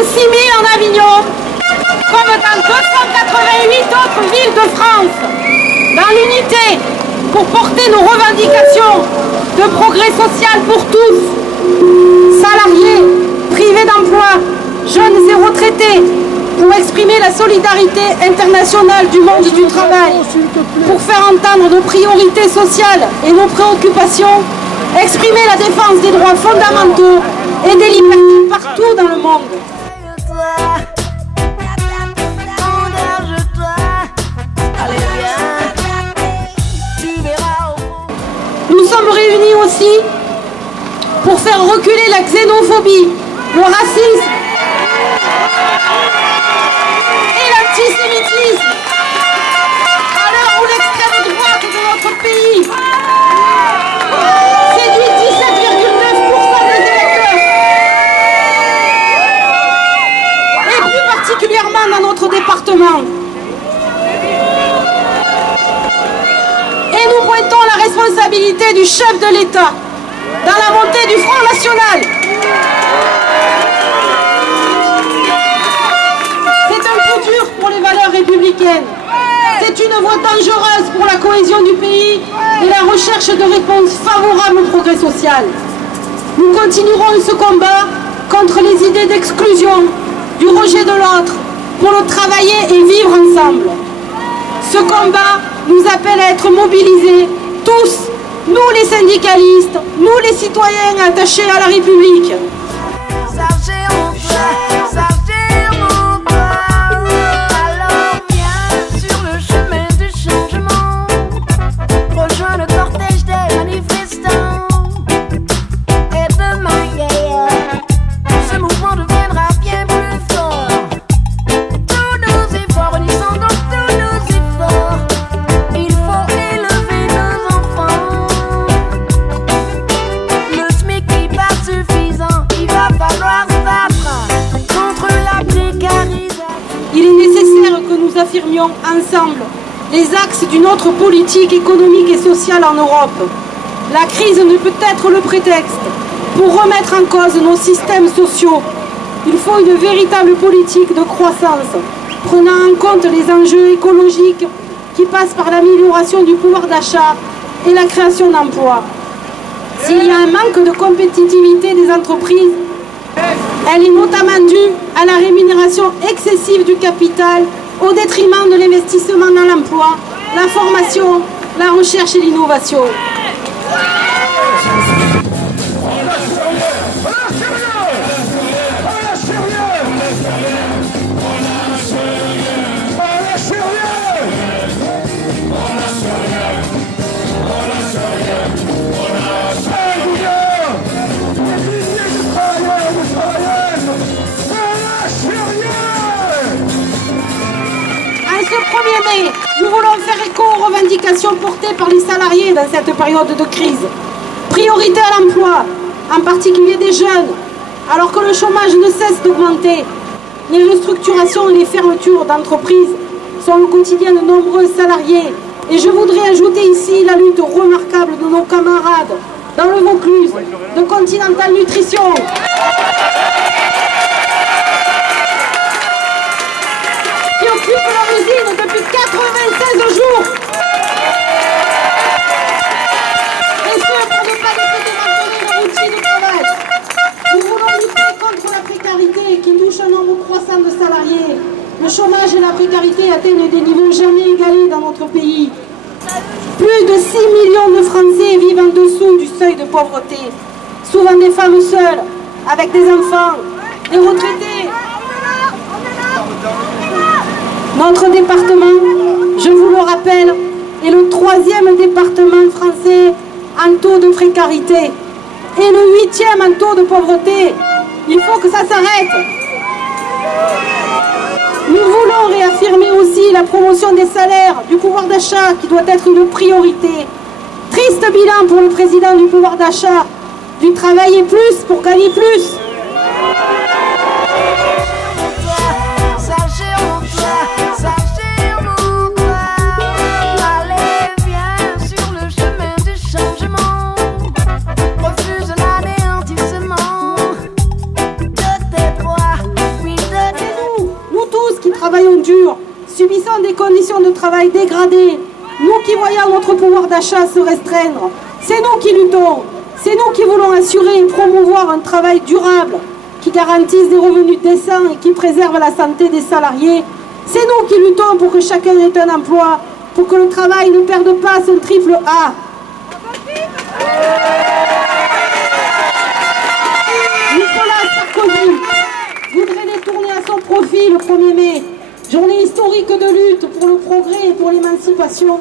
de 6 000 en Avignon, comme dans 288 autres villes de France, dans l'unité pour porter nos revendications de progrès social pour tous, salariés, privés d'emploi, jeunes et retraités, pour exprimer la solidarité internationale du monde du travail, pour faire entendre nos priorités sociales et nos préoccupations, exprimer la défense des droits fondamentaux et des libertés partout dans le monde. Nous sommes réunis aussi pour faire reculer la xénophobie, le racisme et l'antisémitisme, à l'heure où l'extrême droite de notre pays séduit 17,9% des électeurs, et plus particulièrement dans notre département. Et nous pointons la responsabilité du chef de l'État dans la montée du Front National. C'est un coup dur pour les valeurs républicaines. C'est une voie dangereuse pour la cohésion du pays et la recherche de réponses favorables au progrès social. Nous continuerons ce combat contre les idées d'exclusion, du rejet de l'autre, pour le travailler et vivre ensemble. Ce combat nous appelle à être mobilisés, tous, nous les syndicalistes, nous les citoyens attachés à la République. Affirmions ensemble les axes d'une autre politique économique et sociale en Europe. La crise ne peut être le prétexte pour remettre en cause nos systèmes sociaux. Il faut une véritable politique de croissance, prenant en compte les enjeux écologiques qui passent par l'amélioration du pouvoir d'achat et la création d'emplois. S'il y a un manque de compétitivité des entreprises, elle est notamment due à la rémunération excessive du capital au détriment de l'investissement dans l'emploi, la formation, la recherche et l'innovation. Nous voulons faire écho aux revendications portées par les salariés dans cette période de crise. Priorité à l'emploi, en particulier des jeunes, alors que le chômage ne cesse d'augmenter. Les restructurations et les fermetures d'entreprises sont le quotidien de nombreux salariés. Et je voudrais ajouter ici la lutte remarquable de nos camarades dans le Vaucluse, de Continental Nutrition. Qui occupe leur usine depuis 96 jours. Et ce, pour ne pas laisser démanteler leur outil de travail. Nous voulons lutter contre la précarité qui touche un nombre croissant de salariés. Le chômage et la précarité atteignent des niveaux jamais égalés dans notre pays. Plus de 6 millions de Français vivent en dessous du seuil de pauvreté. Souvent des femmes seules, avec des enfants, des retraités. Notre département, je vous le rappelle, est le 3e département français en taux de précarité et le 8e en taux de pauvreté. Il faut que ça s'arrête. Nous voulons réaffirmer aussi la promotion des salaires, du pouvoir d'achat qui doit être une priorité. Triste bilan pour le président du pouvoir d'achat, du travailler plus pour gagner plus. Refuse l'anéantissement de tes droits. Oui, subissons des conditions de travail dégradées, nous qui voyons notre pouvoir d'achat se restreindre, c'est nous qui luttons, c'est nous qui voulons assurer et promouvoir un travail durable, qui garantisse des revenus décents et qui préserve la santé des salariés. C'est nous qui luttons pour que chacun ait un emploi, pour que le travail ne perde pas son triple A. Nicolas Sarkozy voudrait détourner à son profit le 1er mai, journée historique de lutte pour le progrès et pour l'émancipation,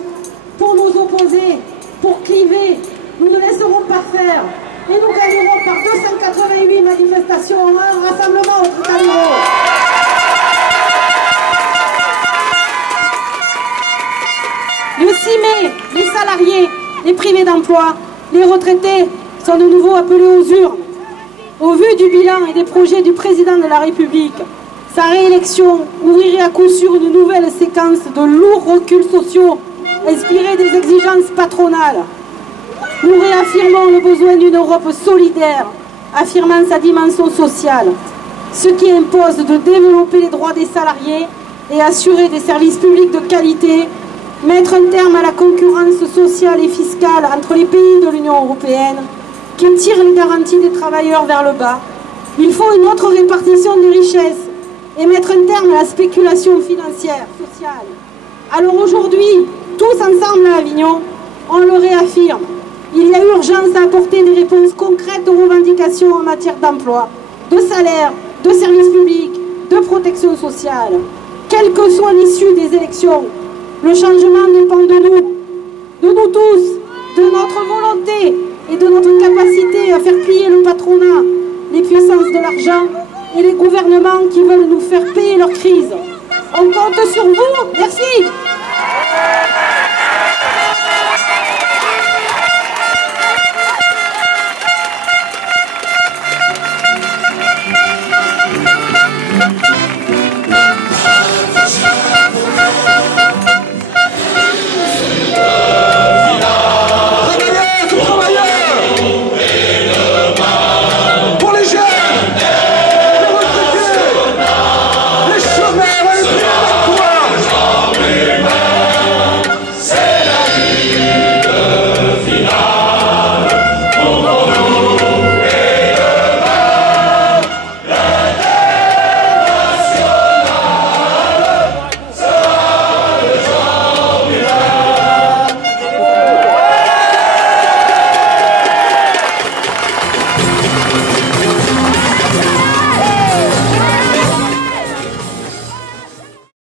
pour nous opposer, pour cliver. Nous ne laisserons pas faire et nous gagnerons par 288 manifestations en un rassemblement au Trocadéro. Le 6 mai, les salariés, les privés d'emploi, les retraités sont de nouveau appelés aux urnes. Au vu du bilan et des projets du président de la République, sa réélection ouvrirait à coup sûr une nouvelle séquence de lourds reculs sociaux inspirés des exigences patronales. Nous réaffirmons le besoin d'une Europe solidaire, affirmant sa dimension sociale, ce qui impose de développer les droits des salariés et assurer des services publics de qualité, mettre un terme à la concurrence sociale et fiscale entre les pays de l'Union européenne qui tire les garanties des travailleurs vers le bas. Il faut une autre répartition des richesses et mettre un terme à la spéculation financière, sociale. Alors aujourd'hui, tous ensemble à Avignon, on le réaffirme. Il y a urgence à apporter des réponses concrètes aux revendications en matière d'emploi, de salaire, de services publics, de protection sociale. Quelle que soit l'issue des élections, le changement dépend de nous tous, de notre volonté et de notre capacité à faire plier le patronat, les puissances de l'argent et les gouvernements qui veulent nous faire payer leur crise. On compte sur vous. Merci.